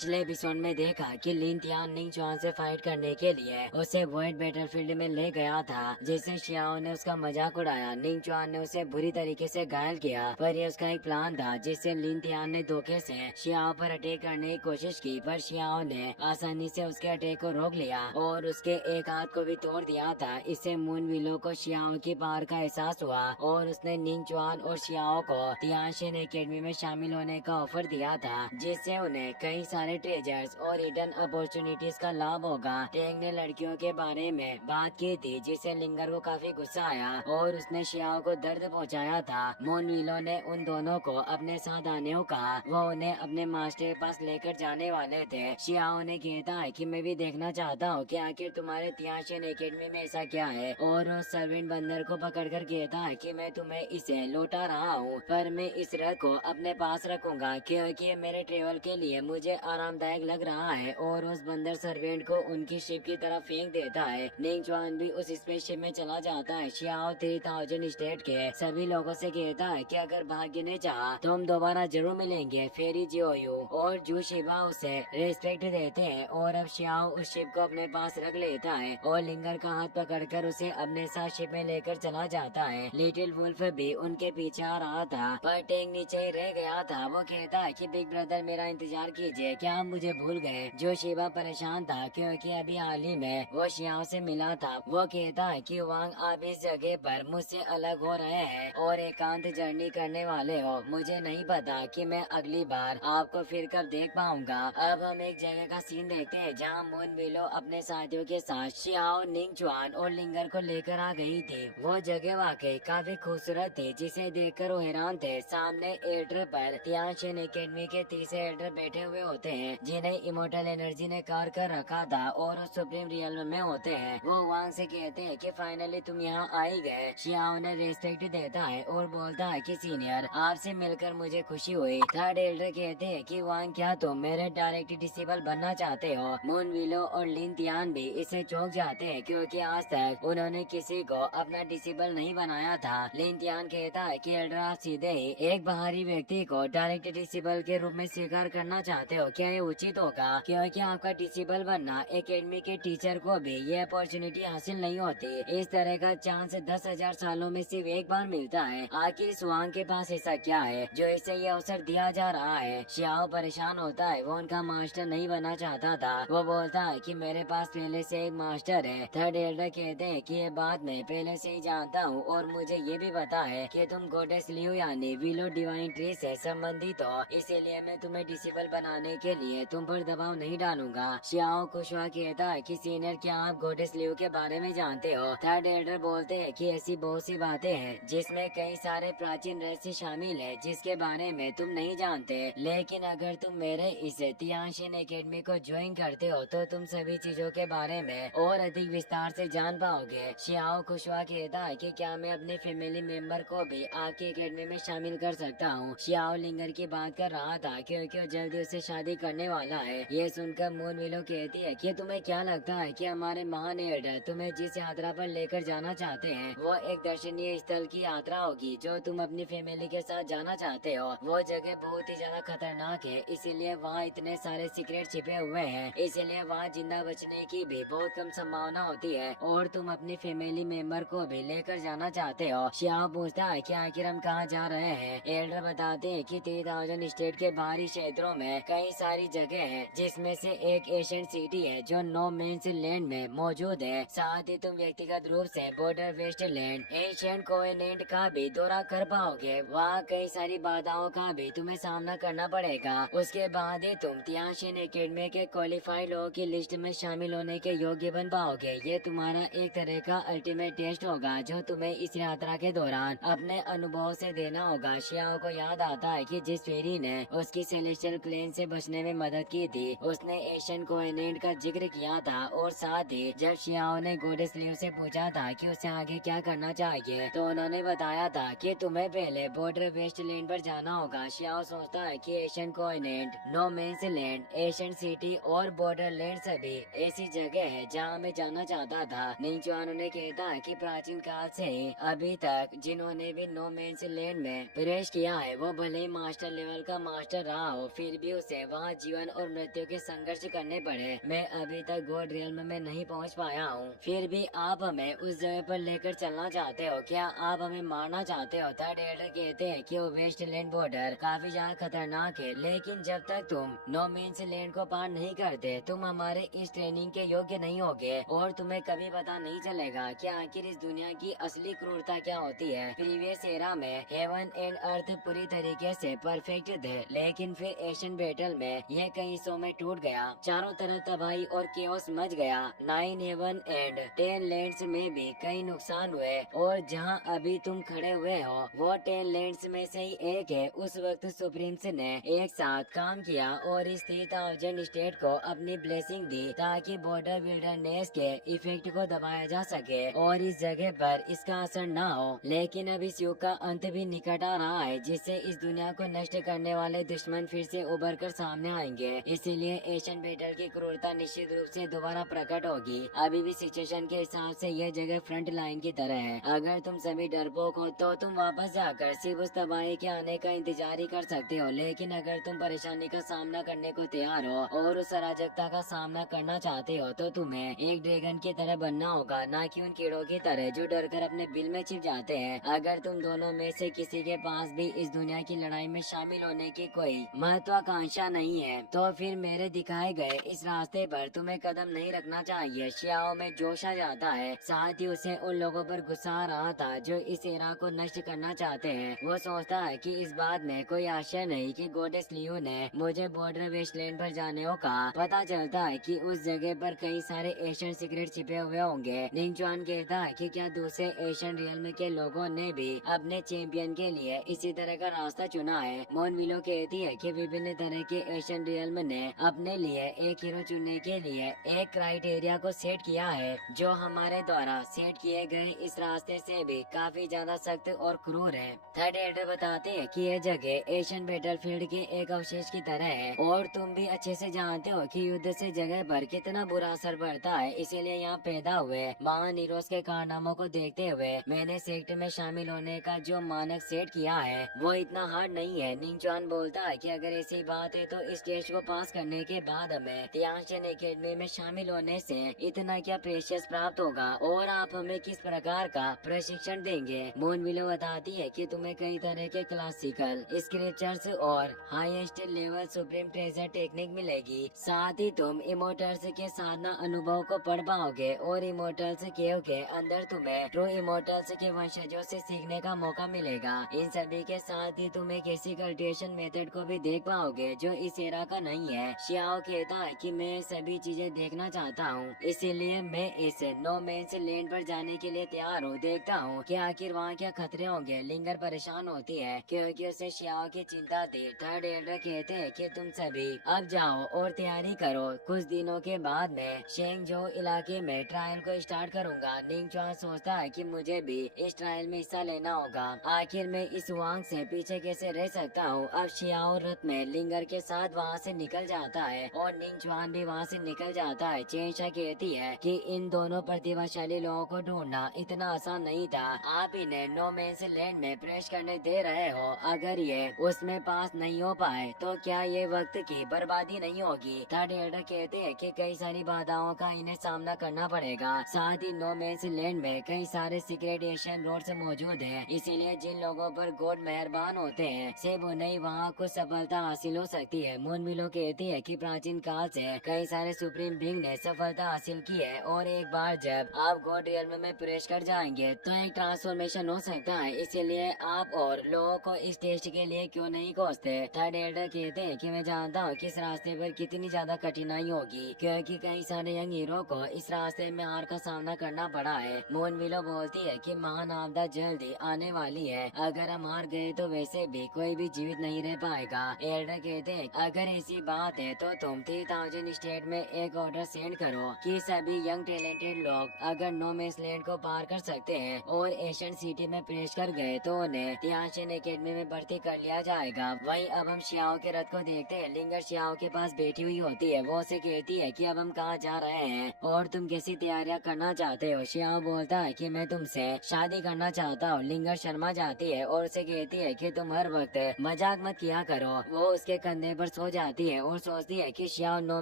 पिछले एपिसोड में देखा कि लिन तियान निंग चुआन से फाइट करने के लिए उसे वर्ल्ड बैटलफील्ड में ले गया था, जिससे शियाओ ने उसका मजाक उड़ाया। निंग चुआन ने उसे बुरी तरीके से घायल किया, पर ये उसका एक प्लान था जिससे लिन तियान ने धोखे से शियाओ पर अटैक करने की कोशिश की, पर शियाओ ने आसानी से उसके अटैक को रोक लिया और उसके एक हाथ को भी तोड़ दिया था। इससे मून विलो को शियाओ की पावर का एहसास हुआ और उसने निंग चुआन और शियाओ को तियानशिन एकेडमी में शामिल होने का ऑफर दिया था, जिससे उन्हें कई सारे ट्रेजर्स और हिडन अपॉर्चुनिटीज का लाभ होगा। टेंग ने लड़कियों के बारे में बात की थी, जिससे लिंगर को काफी गुस्सा आया और उसने शियाओ को दर्द पहुंचाया था। मून विलो ने उन दोनों को अपने साथ आने को कहा, वो उन्हें अपने मास्टर के पास लेकर जाने वाले थे। शियाओ ने कहता है कि मैं भी देखना चाहता हूँ कि आखिर तुम्हारे तियानशिन एकेडमी में ऐसा क्या है, और उस सर्वेंट बंदर को पकड़कर कहता है कि मैं तुम्हें इसे लौटा रहा हूँ, पर मैं इस रथ को अपने पास रखूंगा क्योंकि मेरे ट्रेवल के लिए मुझे आरामदायक लग रहा है। और उस बंदर सर्वेंट को उनकी शिप की तरफ फेंक देता है। निंग चुआन भी उस स्पेसशिप में चला जाता है। शियाओ 3000 स्टेट के सभी लोगों से कहता है कि अगर भाग्य ने चाहा तो हम दोबारा जरूर मिलेंगे। फेरी जियोयू और जू शिबा उसे रिस्पेक्ट देते हैं और अब शियाओ उस शिप को अपने पास रख लेता है और लिंगर का हाथ पकड़कर उसे अपने साथ शिप में लेकर चला जाता है। लिटिल वुल्फ भी उनके पीछे आ रहा था, पर टेंग नीचे ही रह गया था। वो कहता है कि बिग ब्रदर मेरा इंतजार कीजिए, क्या आप मुझे भूल गए? जो शिवा परेशान था क्योंकि अभी हाल ही में वो शियाओ से मिला था। वो कहता है कि वांग आप इस जगह पर मुझसे अलग हो रहे हैं और एकांत जर्नी करने वाले हो। मुझे नहीं पता कि मैं अगली बार आपको फिर कब देख पाऊंगा। अब हम एक जगह का सीन देखते हैं जहाँ मून विलो अपने साथियों के साथ शियाओ, निंग चुआन और लिंगर को लेकर आ गई थी। वो जगह वाकई काफी खूबसूरत थी, जिसे देखकर वो हैरान थे। सामने एल्डर पर तियानशिन एकेडमी के 30 एल्डर बैठे हुए होते हैं, जिन्हें इमोर्टल एनर्जी ने कार कर रखा था और उस सुप्रीम रियल में होते हैं। वो वांग से कहते हैं कि फाइनली तुम यहाँ आ ही गए। शियाओ ने रेस्पेक्ट देता है और बोलता है कि सीनियर, आपसे मिलकर मुझे खुशी हुई। थर्ड एल्डर कहते हैं कि वांग, क्या तुम मेरे डायरेक्ट डिसेबल बनना चाहते हो? मून विलो और लिन तियान भी इसे चौंक जाते हैं क्योंकि आज तक उन्होंने किसी को अपना डिसेबल नहीं बनाया था। लिन तियान कहता है कि एल्डर, आप सीधे ही एक बाहरी व्यक्ति को डायरेक्ट डिसेबल के रूप में स्वीकार करना चाहते हो, क्या ये उचित होगा? क्योंकि आपका डिसेबल बनना एकेडमी के टीचर को भी ये अपॉर्चुनिटी हासिल नहीं होती। इस तरह का चांस 10,000 सालों में सिर्फ एक बार मिलता है। आखिर स्वांग के पास ऐसा क्या है जो इसे ये अवसर दिया जा रहा है? शियाओ परेशान होता है, वो उनका मास्टर नहीं बनना चाहता था। वो बोलता है कि मेरे पास पहले से एक मास्टर है। थर्ड एल्डर कहते हैं कि ये बात मैं पहले से ही जानता हूँ और मुझे ये भी पता है कि तुम गॉडेस लियो यानी विलो डिवाइन ट्री से संबंधित हो, इसीलिए मैं तुम्हें डिसेबल बनाने के लिए तुम पर दबाव नहीं डालूंगा। शियाओ कुशवा कहता है कि सीनियर, क्या आप गॉडेस लियो के बारे में जानते हो? थर्ड एल्डर बोलते हैं कि ऐसी बहुत सी बातें हैं जिसमें कई सारे प्राचीन रहस्य शामिल है जिसके बारे में तुम नहीं जानते, लेकिन अगर तुम मेरे इस तियानशिन एकेडमी को ज्वाइन करते हो तो तुम सभी चीजों के बारे में और अधिक विस्तार से जान पाओगे। शियाओ कुशवा कहता है कि क्या मैं अपने फैमिली मेंबर को भी आपकी एकेडमी में शामिल कर सकता हूँ? शियाओ लिंगर की बात कर रहा था क्योंकि वो जल्दी उससे शादी करने वाला है। ये सुनकर मून विलो कहती है कि तुम्हें क्या लगता है कि हमारे महान एल्डर तुम्हें जिस यात्रा पर लेकर जाना चाहते हैं वो एक दर्शनीय स्थल की यात्रा होगी जो तुम अपनी फैमिली के साथ जाना चाहते हो? वो जगह बहुत ही ज्यादा खतरनाक है, इसीलिए वहाँ इतने सारे सीक्रेट छिपे हुए हैं, इसीलिए वहाँ जिंदा बचने की भी बहुत कम संभावना होती है और तुम अपनी फैमिली मेंबर को भी लेकर जाना चाहते हो। शियाओ पूछता है कि आखिर हम कहाँ जा रहे हैं? एल्डर बताते हैं कि 3000 स्टेट के बाहरी क्षेत्रों में कई सारी जगह है, जिसमें से एक एशियंट सिटी है जो नो मेंस लैंड में मौजूद है। साथ ही तुम व्यक्तिगत रूप से border west land Asian Covenant का भी दौरा कर पाओगे। वहाँ कई सारी बाधाओं का भी तुम्हें सामना करना पड़ेगा। उसके बाद ही तुम तियानशिन एकेडमी के क्वालिफाइड लोगों की लिस्ट में शामिल होने के योग्य बन पाओगे। ये तुम्हारा एक तरह का अल्टीमेट टेस्ट होगा जो तुम्हें इस यात्रा के दौरान अपने अनुभव से देना होगा। शियाओ को याद आता है कि जिस फेरी ने उसकी सेलेस्टियल क्लेन से बचने में मदद की थी उसने एशियन कोवेनेंट का जिक्र किया था, और साथ ही जब शियाओ ने गॉडेस लियो से पूछा था कि उसे आगे क्या करना चाहिए तो उन्होंने बताया था कि तुम्हें पहले बॉर्डर वेस्ट लैंड पर जाना होगा। शियाओ सोचता है कि Asian Covenant, no man's land, Asian city और बॉर्डर लैंड सभी ऐसी जगह है जहाँ मैं जाना चाहता था। निंग चुआन उन्हें कहता है कि प्राचीन काल से ही अभी तक जिन्होंने भी नो मेंस लैंड में प्रवेश किया है वो भले ही मास्टर लेवल का मास्टर रहा हो, फिर भी उसे वहाँ जहाँ जीवन और मृत्यु के संघर्ष करने पड़े। मैं अभी तक गॉड रियल्म में नहीं पहुँच पाया हूँ, फिर भी आप हमें उस जगह पर लेकर चलना चाहते हो। क्या आप हमें मारना चाहते हो? थर्ड एल्डर कहते हैं कि वो वेस्टलैंड बॉर्डर काफी ज्यादा खतरनाक है, लेकिन जब तक तुम नो मेंस लैंड को पार नहीं करते तुम हमारे इस ट्रेनिंग के योग्य नहीं होगे और तुम्हें कभी पता नहीं चलेगा कि आखिर इस दुनिया की असली क्रूरता क्या होती है। प्रीवियस एरा में हेवन एंड अर्थ पूरी तरीके से परफेक्ट थे, लेकिन फिर एशियन बैटल में यह कई हिस्सों में टूट गया। चारों तरफ तबाही और केओस मच गया। 9 हेवन एंड 10 लैंड्स में भी कई नुकसान हुए और जहां अभी तुम खड़े हुए हो वो 10 लैंड्स में से ही एक है। उस वक्त सुप्रीम्स ने एक साथ काम किया और इस 3000 स्टेट को अपनी ब्लेसिंग दी ताकि बॉर्डर विल्डरनेस के इफेक्ट को दबाया जा सके और इस जगह पर इसका असर न हो। लेकिन अब इस युग का अंत भी निकट आ रहा है, जिससे इस दुनिया को नष्ट करने वाले दुश्मन फिर से उभर कर सामने आएंगे। इसीलिए एशियन बैटल की क्रूरता निश्चित रूप से दोबारा प्रकट होगी। अभी भी सिचुएशन के हिसाब से यह जगह फ्रंट लाइन की तरह है। अगर तुम सभी डरपोक हो तो तुम वापस जाकर सिर्फ उस तबाही के आने का इंतजार ही कर सकते हो, लेकिन अगर तुम परेशानी का सामना करने को तैयार हो और उस अराजकता का सामना करना चाहते हो तो तुम्हें एक ड्रैगन की तरह बनना होगा, न कि उन कीड़ों की तरह जो डरकर अपने बिल में छिप जाते हैं। अगर तुम दोनों में से किसी के पास भी इस दुनिया की लड़ाई में शामिल होने की कोई महत्वाकांक्षा नहीं है तो फिर मेरे दिखाए गए इस रास्ते पर तुम्हें कदम नहीं रखना चाहिए। शियाओ में जोश आ जाता है, साथ ही उसे उन लोगों पर गुस्सा आ रहा था जो इस एरा को नष्ट करना चाहते हैं। वो सोचता है कि इस बात में कोई आश्चर्य नहीं कि गॉडेस लियू ने मुझे बॉर्डर वेस्टलैंड पर जाने को कहा। पता चलता है कि उस जगह पर कई सारे एशियन सीक्रेट छिपे हुए होंगे। निंगचुआन कहता है कि क्या दूसरे एशियन रियल्म के लोगों ने भी अपने चैंपियन के लिए इसी तरह का रास्ता चुना है। मोनविलो कहती है कि विभिन्न तरह के एशियन रियल्म ने अपने लिए एक हीरो चुनने के लिए एक क्राइटेरिया को सेट किया है जो हमारे द्वारा सेट किए गए इस रास्ते से भी काफी ज्यादा सख्त और क्रूर है। थर्ड एल्डर बताते हैं कि यह जगह एशियन बैटलफील्ड के एक अवशेष की तरह है और तुम भी अच्छे से जानते हो कि युद्ध से जगह पर कितना बुरा असर पड़ता है। इसीलिए यहाँ पैदा हुए महान हीरोज के कारनामों को देखते हुए मैंने सेक्ट में शामिल होने का जो मानक सेट किया है वो इतना हार्ड नहीं है। निंगचुआन बोलता है कि अगर ऐसी बात है तो इस टेस्ट को पास करने के बाद हमें तियांशिन एकेडमी में शामिल होने से इतना क्या प्रेशियस प्राप्त होगा और आप हमें किस प्रकार का प्रशिक्षण देंगे। मोनविलो बताती है कि तुम्हें कई तरह के क्लासिकल स्क्रिप्चर्स और highest level supreme treasure technique मिलेगी। साथ ही तुम इमोटल्स के साधना अनुभव को पढ़ पाओगे और इमोटल्स केव के अंदर तुम्हें ट्रू इमोटल्स के वंशजों से सीखने का मौका मिलेगा। इन सभी के साथ ही तुम एक ऐसी कल्टिवेशन मेथड को भी देख पाओगे जो इस एरा का नहीं है। शियाओ कहता है कि मैं सभी चीजें देखना चाहता हूँ, इसीलिए मैं इस नो मेंस लैंड पर जाने के लिए तैयार हूँ। देखता हूँ कि आखिर वहाँ क्या खतरे होंगे। लिंगर परेशान होती है क्योंकि उसे शियाओ की चिंता थी। थर्ड एल्डर कहते हैं कि तुम सभी अब जाओ और तैयारी करो। कुछ दिनों के बाद मैं शेंगजो इलाके में ट्रायल को स्टार्ट करूँगा। निंगचुआन सोचता है कि मुझे भी इस ट्रायल में हिस्सा लेना होगा। आखिर मैं इस वांग से पीछे कैसे रह सकता हूँ। अब शियाओ रथ में लिंगर के साथ वहाँ से निकल जाता है और निंगचुआन भी वहाँ से निकल जाता है। चेंशा कहती है कि इन दोनों प्रतिभाशाली लोगों को ढूंढना इतना आसान नहीं था। आप इन्हें नो मेंस लैंड में प्रवेश करने दे रहे हो। अगर ये उसमें पास नहीं हो पाए तो क्या ये वक्त की बर्बादी नहीं होगी। थर्ड एल्डर कहते हैं कि कई सारी बाधाओं का इन्हें सामना करना पड़ेगा। साथ ही नो मेंस लैंड में कई सारे सीक्रेट एशियन रोड्स मौजूद हैं। इसीलिए जिन लोगों पर गॉड मेहरबान होते हैं सिर्फ उन्हें वहाँ कुछ सफलता हासिल हो सकती है। मोनविलो कहती है कि प्राचीन काल से कई सारे सुप्रीम बींग ने सफलता हासिल की है और एक बार जब आप गॉड रियल्म में प्रवेश कर जाएंगे तो एक ट्रांसफॉर्मेशन हो सकता है। इसीलिए आप और लोगों को इस टेस्ट के लिए क्यों नहीं कोसते। थर्ड एल्डर कहते हैं कि मैं जानता हूँ कि इस रास्ते पर कितनी ज्यादा कठिनाई होगी क्योंकि कई सारे यंग हीरो को इस रास्ते में हार का सामना करना पड़ा है। मोनविलो बोलती है कि महान आपदा जल्दी आने वाली है। अगर हम हार गए तो वैसे भी कोई भी जीवित नहीं रह पाएगा। एल्डर कहते हैं अगर ऐसी बात है तो तुम 3000 स्टेट में एक ऑर्डर सेंड करो कि सभी यंग टैलेंटेड लोग अगर नो मेंस लैंड को पार कर सकते हैं और एशियन सिटी में प्रवेश कर गए तो उन्हें तियांशिन एकेडमी में भर्ती कर लिया जाएगा। वहीं अब हम शियाओ के रथ को देखते हैं। लिंगर शियाओ के पास बैठी हुई होती है। वो उसे कहती है कि अब हम कहाँ जा रहे हैं और तुम कैसी तैयारियां करना चाहते हो। शियाओ बोलता है कि मैं तुमसे शादी करना चाहता हूँ। लिंगर शर्मा जाती है और उसे कहती है कि तुम हर वक्त मजाक मत किया करो। वो उसके कंधे पर सो जाती है और सोचती है कि शियाओ नो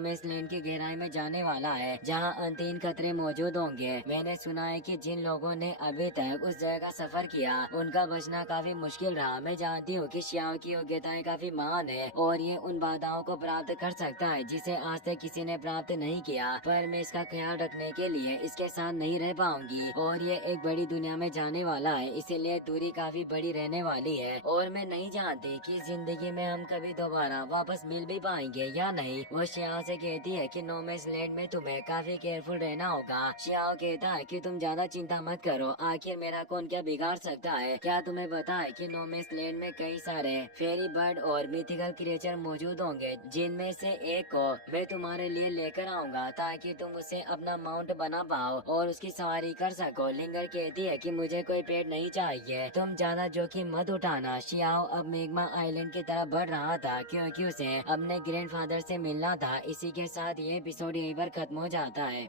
मैंस लैंड की गहराई में जाने वाला है, जहाँ अनतीन खतरे मौजूद होंगे। मैंने सुना है कि जिन लोगों ने अभी तक उस जगह का सफर किया उनका बचना काफी मुश्किल रहा। मैं जानती हूँ कि शियाओ की योग्यताएं काफी महान है और ये उन बाधाओं को प्राप्त कर सकता है जिसे आज तक किसी ने प्राप्त नहीं किया, पर मैं इसका ख्याल रखने के लिए इसके साथ नहीं रह पाऊंगी और ये एक बड़ी दुनिया में जाने वाला है, इसीलिए दूरी काफी बड़ी रहने वाली है और मैं नहीं जानती कि जिंदगी में हम कभी दोबारा वापस मिल भी पाएंगे या नहीं। वो शियाओ से कहती है कि नो मैंस लैंड में तुम्हें काफी केयरफुल रहना होगा। शियाओ कहता है कि तुम ज्यादा चिंता मत करो, आखिर मेरा कौन क्या बिगाड़ सकता है। क्या तुम्हें पता है कि नो मैंस लैंड में कई सारे फेरी बर्ड और मिथिकल क्रिएचर मौजूद होंगे, जिनमें से एक को मैं तुम्हारे लिए लेकर आऊंगा ताकि तुम उसे अपना माउंट बना पाओ और उसकी सवारी कर सको। लिंगर कहती है कि मुझे कोई पेट नहीं चाहिए, तुम ज्यादा जोखिम मत उठाना। शियाओ अब मेग्मा आइलैंड की तरफ बढ़ रहा था क्योंकि उसे अपने ग्रैंडफादर से मिलना था। इसी के साथ ये एपिसोड यहीं पर खत्म हो जाता है।